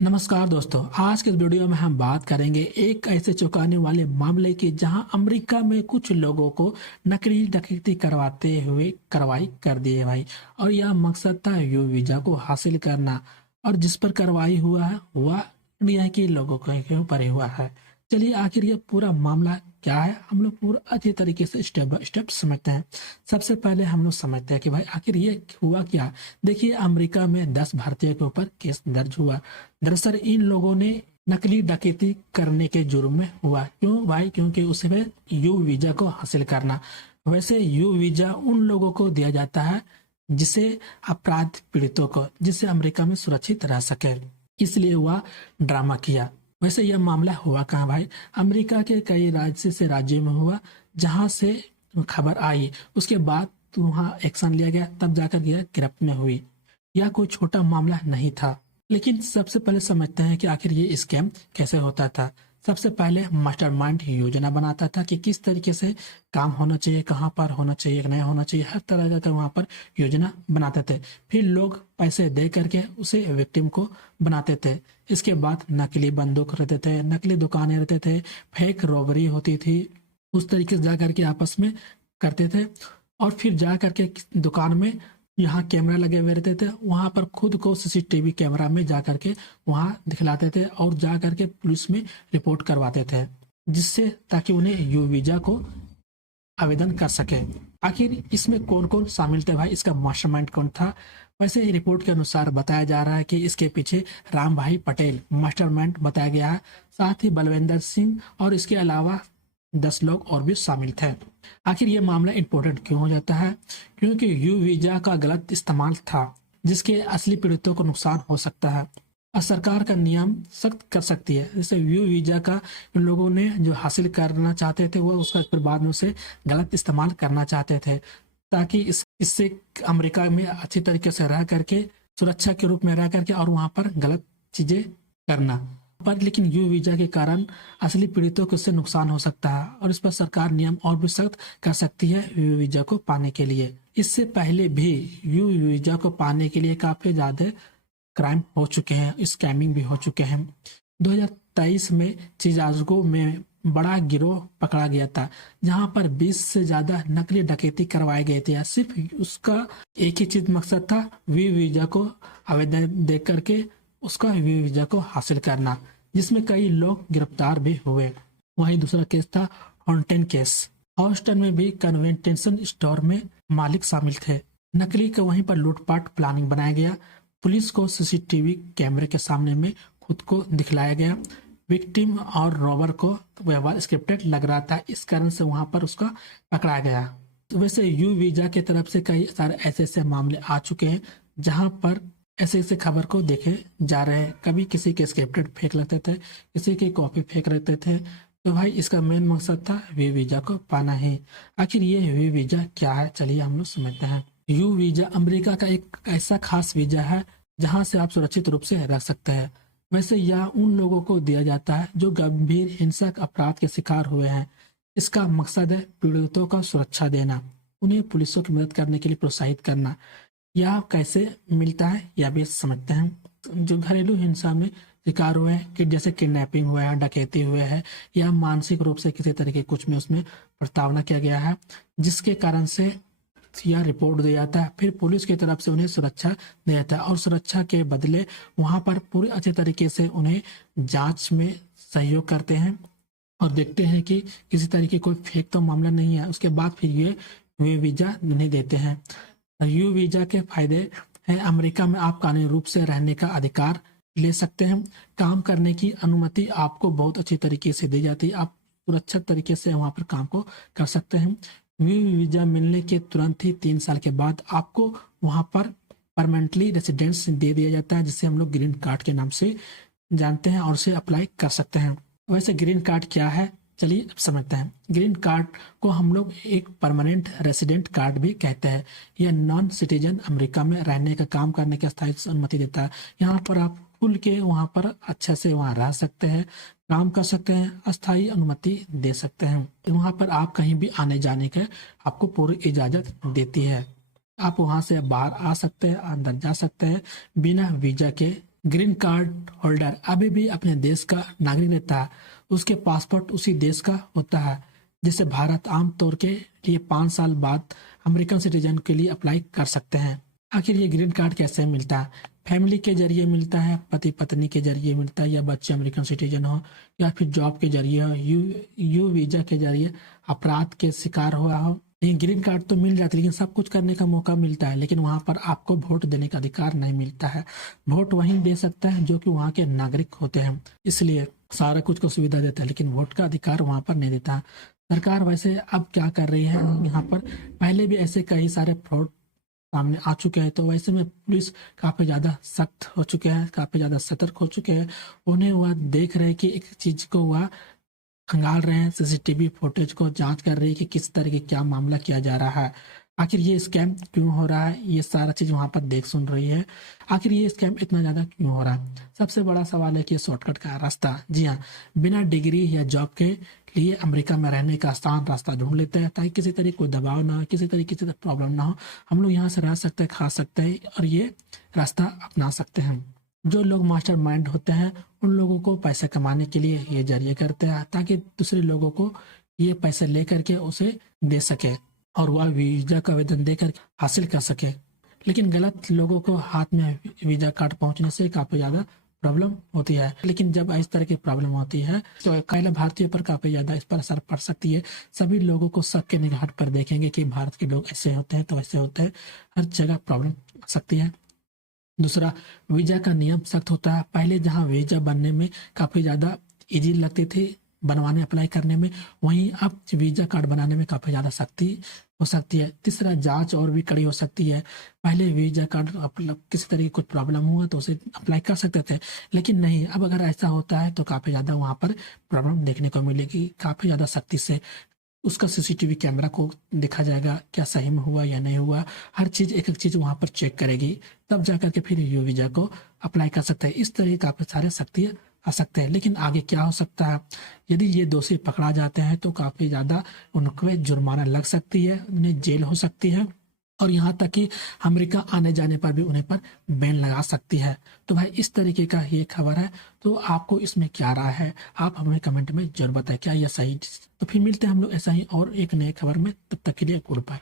नमस्कार दोस्तों, आज के इस वीडियो में हम बात करेंगे एक ऐसे चौंकाने वाले मामले की जहां अमेरिका में कुछ लोगों को नकली डकैती करवाते हुए कार्रवाई कर दी है भाई। और यह मकसद था यू वीजा को हासिल करना। और जिस पर कार्रवाई हुआ है वह इंडिया के लोगों के ऊपर ही हुआ है। चलिए आखिर ये पूरा मामला क्या है, हम लोग पूरा अच्छी तरीके से स्टेप बाय स्टेप समझते हैं। सबसे पहले हम लोग समझते हैं कि भाई आखिर ये हुआ क्या। देखिए, अमेरिका में 10 भारतीयों के ऊपर केस दर्ज हुआ। दरअसल इन लोगों ने नकली डकैती करने के जुर्म में हुआ। क्यों भाई? क्योंकि उसमें यू वीजा को हासिल करना। वैसे यू वीजा उन लोगों को दिया जाता है जिसे अपराध पीड़ितों को, जिससे अमेरिका में सुरक्षित रह सके, इसलिए वह ड्रामा किया। वैसे यह मामला हुआ कहाँ भाई? अमेरिका के कई राज्य से राज्यों में हुआ, जहां से खबर आई उसके बाद वहां एक्शन लिया गया, तब जाकर यह गिरफ्त में हुई। यह कोई छोटा मामला नहीं था। लेकिन सबसे पहले समझते हैं कि आखिर ये स्कैम कैसे होता था। सबसे पहले मास्टरमाइंड योजना बनाता था कि किस तरीके से काम होना चाहिए, कहाँ पर होना चाहिए, नहीं होना चाहिए, हर तरह का वहाँ पर योजना बनाते थे। फिर लोग पैसे दे करके उसे विक्टिम को बनाते थे। इसके बाद नकली बंदूक रहते थे, नकली दुकानें रहते थे, फेक रॉबरी होती थी। उस तरीके से जा करके आपस में करते थे। और फिर जा करके दुकान में यहाँ कैमरा लगे हुए रहते थे, वहां पर खुद को सीसीटीवी कैमरा में जा करके वहां दिखलाते थे और जा करके पुलिस में रिपोर्ट करवाते थे, जिससे ताकि उन्हें यू वीजा को आवेदन कर सके। आखिर इसमें कौन कौन शामिल थे भाई, इसका मास्टरमाइंड कौन था? वैसे ही रिपोर्ट के अनुसार बताया जा रहा है कि इसके पीछे राम भाई पटेल मास्टरमाइंड बताया गया है। साथ ही बलविंदर सिंह और इसके अलावा 10 लोग और भी शामिल थे। आखिर ये मामला इम्पोर्टेंट क्यों हो जाता है? क्योंकि यू वीजा का गलत इस्तेमाल था, जिसके असली पीड़ितों को नुकसान हो सकता है और सरकार का नियम सख्त कर सकती है। जैसे यू वीजा का इन लोगों ने जो हासिल करना चाहते थे वो उसका फिर बाद में उसे गलत इस्तेमाल करना चाहते थे, ताकि इससे अमेरिका में अच्छी तरीके से रह करके, सुरक्षा के रूप में रह करके और वहां पर गलत चीजें करना पर। लेकिन यू वीजा के कारण असली पीड़ितों को इससे नुकसान हो सकता है और इस पर सरकार नियम और भी सख्त कर सकती है यू वीजा को पाने के लिए। इससे पहले भी यू वीजा को पाने के लिए काफी ज्यादा क्राइम हो चुके हैं, स्कैमिंग भी हो चुके हैं। 2023 में चिकागो में बड़ा गिरोह पकड़ा गया था, जहां पर 20 से ज्यादा नकली डकैती करवाए गए थे। सिर्फ उसका एक ही चीज मकसद था, वी वीजा को आवेदन दे करके उसका वी वीजा को हासिल करना, जिसमें कई लोग गिरफ्तार भी हुए। वहीं दूसरा केस था हॉन्टेन केस। हॉस्टन में भी कन्वेंशन स्टोर में मालिक शामिल थे। नकली का वहीं पर लूटपाट प्लानिंग बनाया गया। पुलिस को सीसीटीवी कैमरे के सामने में खुद को दिखलाया गया। विक्टिम और रॉबर को व्यवहार स्क्रिप्टेड लग रहा था, इस कारण से वहां पर उसका पकड़ा गया। तो वैसे यू वीजा की तरफ से कई सारे ऐसे ऐसे मामले आ चुके हैं जहां पर ऐसे ऐसे खबर को देखे जा रहे हैं। कभी किसी के स्क्रिप्टेड फेक लगते थे, किसी की कॉपी फेक रहते थे। तो भाई इसका मेन मकसद था वी वीजा को पाना है। आखिर ये वी वीजा क्या है, चलिए हम लोग समझते हैं। यू वीजा अमेरिका का एक ऐसा खास वीजा है जहां से आप सुरक्षित रूप से रह सकते हैं। वैसे यह उन लोगों को दिया जाता है जो गंभीर हिंसक अपराध के शिकार हुए हैं। इसका मकसद है पीड़ितों का सुरक्षा देना, उन्हें पुलिसों की मदद करने के लिए प्रोत्साहित करना। यह कैसे मिलता है यह भी समझते हैं। जो घरेलू हिंसा में शिकार हुए हैं, कि जैसे किडनैपिंग हुआ है, डकैती हुए है, या मानसिक रूप से किसी तरीके कुछ में उसमें प्रताड़ना किया गया है, जिसके कारण से यह रिपोर्ट दिया जाता है। फिर पुलिस की तरफ से उन्हें सुरक्षा दिया जाता है और सुरक्षा के बदले वहां पर पूरी अच्छे तरीके से उन्हें जांच में सहयोग करते हैं और देखते हैं कि किसी तरीके कोई फेक तो मामला नहीं है। उसके बाद फिर ये वीजा नहीं देते हैं। यू वीजा के फायदे हैं, अमेरिका में आप कानूनी रूप से रहने का अधिकार ले सकते हैं। काम करने की अनुमति आपको बहुत अच्छी तरीके से दी जाती है, आप सुरक्षित तरीके से वहां पर काम को कर सकते हैं। यू वीजा मिलने के तुरंत ही 3 साल के बाद आपको वहां पर परमानेंटली रेसिडेंस दे दिया जाता है, जिसे हम लोग ग्रीन कार्ड के नाम से जानते हैं और उसे अप्लाई कर सकते हैं। वैसे ग्रीन कार्ड क्या है, चलिए अब समझते हैं। ग्रीन कार्ड को हम लोग एक परमानेंट रेसिडेंट कार्ड भी कहते हैं। यह नॉन सिटीजन अमेरिका में रहने का, काम करने की अस्थायी अनुमति देता है। यहाँ पर आप खुल के वहाँ पर अच्छे से वहाँ रह सकते हैं, काम कर सकते हैं, अस्थायी अनुमति दे सकते हैं। वहाँ पर आप कहीं भी आने जाने का आपको पूरी इजाजत देती है। आप वहाँ से बाहर आ सकते हैं, अंदर जा सकते हैं बिना वीजा के ग्रीन कार्ड होल्डर अभी भी अपने देश का नागरिक रहता है, उसके पासपोर्ट उसी देश का होता है। जैसे भारत आमतौर के लिए 5 साल बाद अमेरिकन सिटीजन के लिए अप्लाई कर सकते हैं। आखिर ये ग्रीन कार्ड कैसे मिलता है? फैमिली के जरिए मिलता है, पति पत्नी के जरिए मिलता है, या बच्चे अमेरिकन सिटीजन हो, या फिर जॉब के जरिए हो, यू वीजा के जरिए अपराध के शिकार हुआ हो। लेकिन ग्रीन कार्ड तो मिल जाती है, लेकिन सब कुछ करने का मौका मिलता है, लेकिन वहां पर आपको वोट देने का अधिकार नहीं मिलता है। वोट वहीं दे सकता है जो कि वहाँ के नागरिक होते हैं, इसलिए सारा कुछ को सुविधा देता है, लेकिन वोट का अधिकार वहां पर नहीं देता है। सरकार वैसे अब क्या कर रही है यहाँ पर, पहले भी ऐसे कई सारे फ्रॉड सामने आ चुके हैं, तो वैसे में पुलिस काफ़ी ज़्यादा सख्त हो चुके हैं, काफ़ी ज़्यादा सतर्क हो चुके हैं। उन्हें वह देख रहे हैं कि एक चीज़ को वह खंगाल रहे हैं, सीसीटीवी फुटेज को जांच कर रही है कि किस तरह के क्या मामला किया जा रहा है, आखिर ये स्कैम क्यों हो रहा है, ये सारा चीज़ वहाँ पर देख सुन रही है। आखिर ये स्कैम इतना ज़्यादा क्यों हो रहा है? सबसे बड़ा सवाल है कि शॉर्टकट का रास्ता, जी हाँ, बिना डिग्री या जॉब के लिए अमेरिका में रहने का आसान रास्ता ढूंढ लेते हैं, ताकि किसी तरह कोई दबाव ना हो, किसी तरीके से प्रॉब्लम ना हो, हम लोग यहाँ से रह सकते हैं, खा सकते हैं और ये रास्ता अपना सकते हैं। जो लोग मास्टर माइंड होते हैं उन लोगों को पैसे कमाने के लिए ये जरिए करते हैं, ताकि दूसरे लोगों को ये पैसे लेकर के उसे दे सके और वह वीजा का आवेदन देकर हासिल कर सके। लेकिन गलत लोगों को हाथ में वीजा कार्ड पहुंचने से काफी ज्यादा प्रॉब्लम होती है। लेकिन जब इस तरह की प्रॉब्लम होती है तो अकेले भारतीयों पर काफी ज्यादा इस पर असर पड़ सकती है। सभी लोगों को सबके निगाह पर देखेंगे कि भारत के लोग ऐसे होते हैं तो ऐसे होते हैं, हर जगह प्रॉब्लम आ सकती है। दूसरा, वीजा का नियम सख्त होता है। पहले जहां वीजा बनने में काफी ज्यादा इजी लगती थी, बनवाने अप्लाई करने में, वहीं अब वीजा कार्ड बनाने में काफी ज्यादा सख्ती हो सकती है। तीसरा, जांच और भी कड़ी हो सकती है। पहले वीजा कार्ड किसी तरह की कुछ प्रॉब्लम हुआ तो उसे अप्लाई कर सकते थे, लेकिन नहीं, अब अगर ऐसा होता है तो काफी ज्यादा वहां पर प्रॉब्लम देखने को मिलेगी। काफी ज्यादा सख्ती से उसका सीसीटीवी कैमरा को देखा जाएगा, क्या सही में हुआ या नहीं हुआ, हर चीज एक एक चीज वहां पर चेक करेगी, तब जाकर के फिर यू वीजा को अप्लाई कर सकते हैं। इस तरह काफी सारे सख्तियां आ सकते हैं। लेकिन आगे क्या हो सकता है, यदि ये दोषी पकड़ा जाते हैं तो काफी ज्यादा उनको जुर्माना लग सकती है, उन्हें जेल हो सकती है, और यहाँ तक कि अमेरिका आने जाने पर भी उन्हें पर बैन लगा सकती है। तो भाई इस तरीके का ये खबर है, तो आपको इसमें क्या राय है, आप हमें कमेंट में जरूर बताएं, क्या यह सही। तो फिर मिलते हैं हम लोग ऐसा ही और एक नए खबर में, तब तक के लिए गुड बाय।